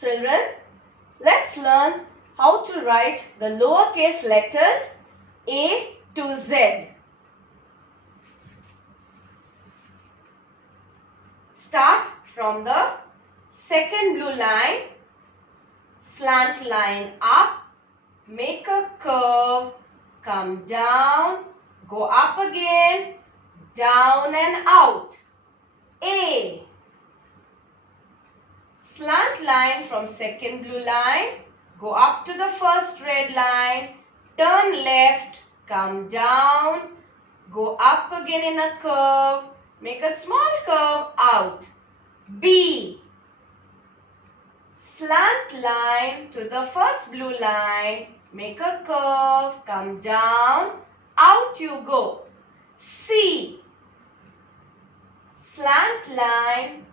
Children, let's learn how to write the lowercase letters A to Z. Start from the second blue line, slant line up, make a curve, come down, go up again, down and out. A. Slant line from second blue line, go up to the first red line, turn left, come down, go up again in a curve, make a small curve out. B. Slant line to the first blue line, make a curve, come down, out you go. C. Slant line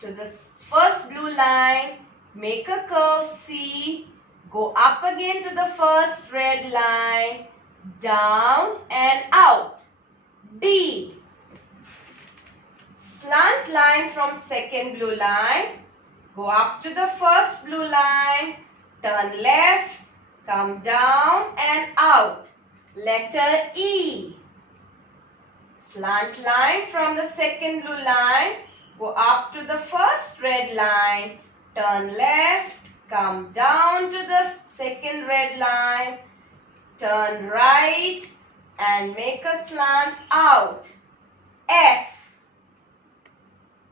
to the first blue line, make a curve C, go up again to the first red line, down and out. D. Slant line from second blue line, go up to the first blue line, turn left, come down and out. Letter E. Slant line from the second blue line, go up to the first red line, turn left, come down to the second red line, turn right and make a slant out. F.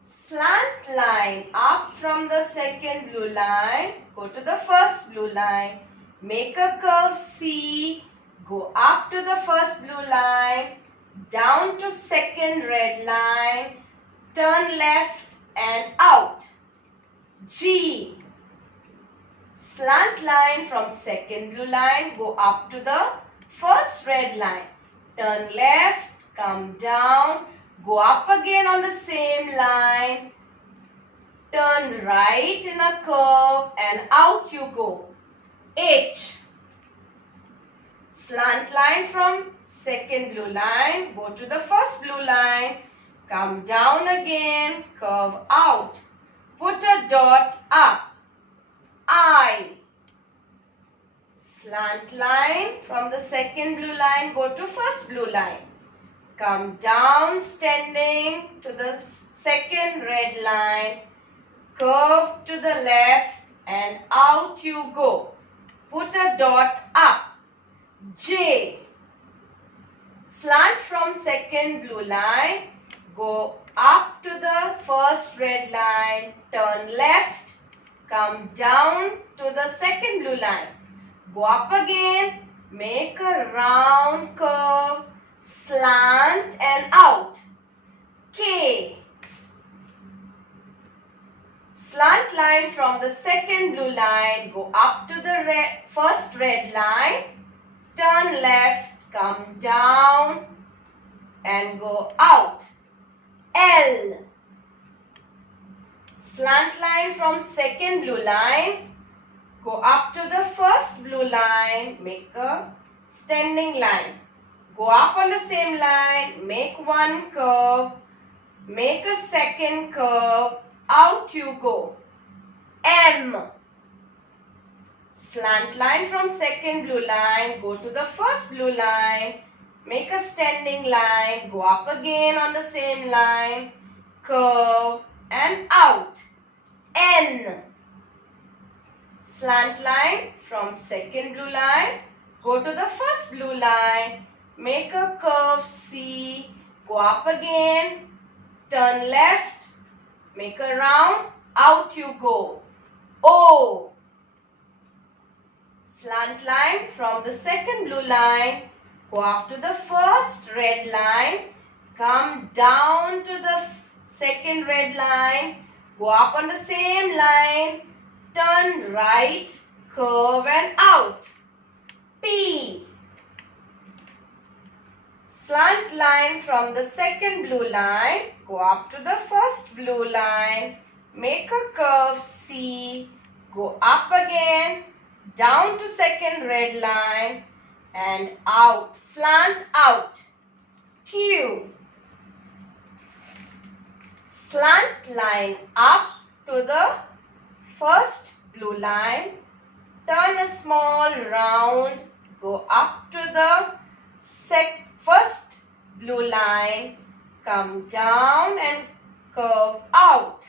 Slant line up from the second blue line, go to the first blue line, make a curve C, go up to the first blue line, down to second red line, turn left and out. G. Slant line from second blue line, go up to the first red line, turn left, come down, go up again on the same line, turn right in a curve and out you go. H. Slant line from second blue line, go to the first blue line, come down again, curve out, put a dot up. I. Slant line from the second blue line, go to first blue line, come down standing to the second red line, curve to the left and out you go. Put a dot up. J. Slant from second blue line, go up to the first red line, turn left, come down to the second blue line, go up again, make a round curve, slant and out. K. Slant line from the second blue line, go up to the first red line, turn left, come down and go out. L. Slant line from second blue line, go up to the first blue line, make a standing line, go up on the same line, make one curve, make a second curve, out you go. M. Slant line from second blue line, go to the first blue line, make a standing line, go up again on the same line, curve and out. N. Slant line from second blue line, go to the first blue line, make a curve C, go up again, turn left, make a round, out you go. O. Slant line from the second blue line, go up to the first red line, come down to the second red line, go up on the same line, turn right, curve and out. P. Slant line from the second blue line, go up to the first blue line, make a curve C, go up again, down to second red line and out, slant out. Q. Slant line up to the first blue line, turn a small round, go up to the first blue line, come down and curve out.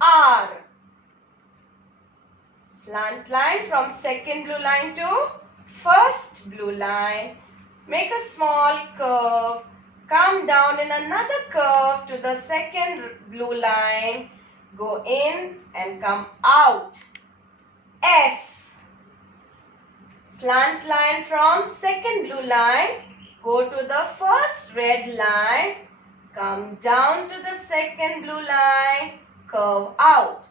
R. Slant line from second blue line to first blue line. Make a small curve. Come down in another curve to the second blue line. Go in and come out. S. Slant line from second blue line. Go to the first red line. Come down to the second blue line. Curve out.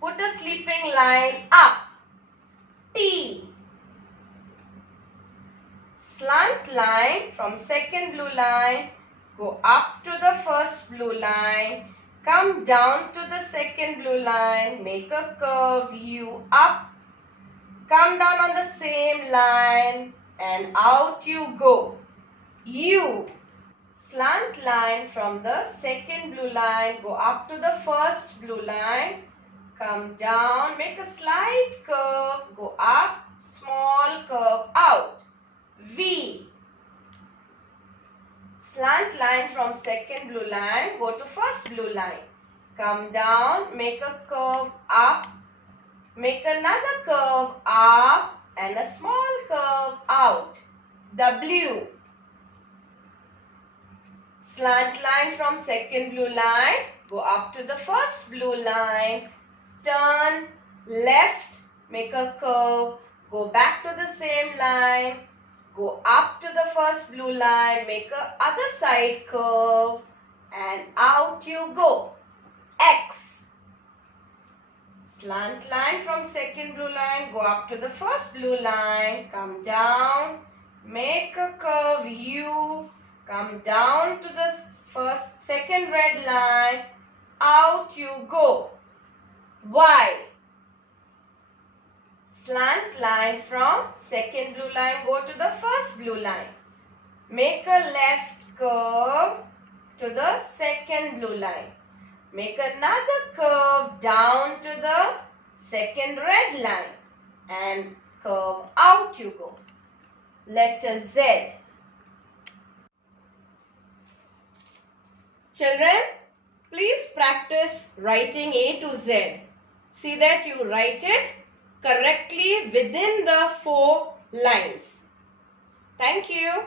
Put a sleeping line up. T. Slant line from second blue line. Go up to the first blue line. Come down to the second blue line. Make a curve U up. Come down on the same line and out you go. U. Slant line from the second blue line. Go up to the first blue line. Come down. Make a slight curve. Go up. Small curve out. V. Slant line from second blue line. Go to first blue line. Come down. Make a curve up. Make another curve up and a small curve out. W. Slant line from second blue line. Go up to the first blue line. Turn left. Make a curve. Go back to the same line. Go up to the first blue line. Make a other side curve. And out you go. X. Slant line from second blue line. Go up to the first blue line. Come down. Make a curve U. Come down to the second red line. Out you go. Y. Slant line from second blue line. Go to the first blue line. Make a left curve to the second blue line. Make another curve down to the second red line. And curve out you go. Letter Z. Children, please practice writing A to Z. See that you write it correctly within the 4 lines. Thank you.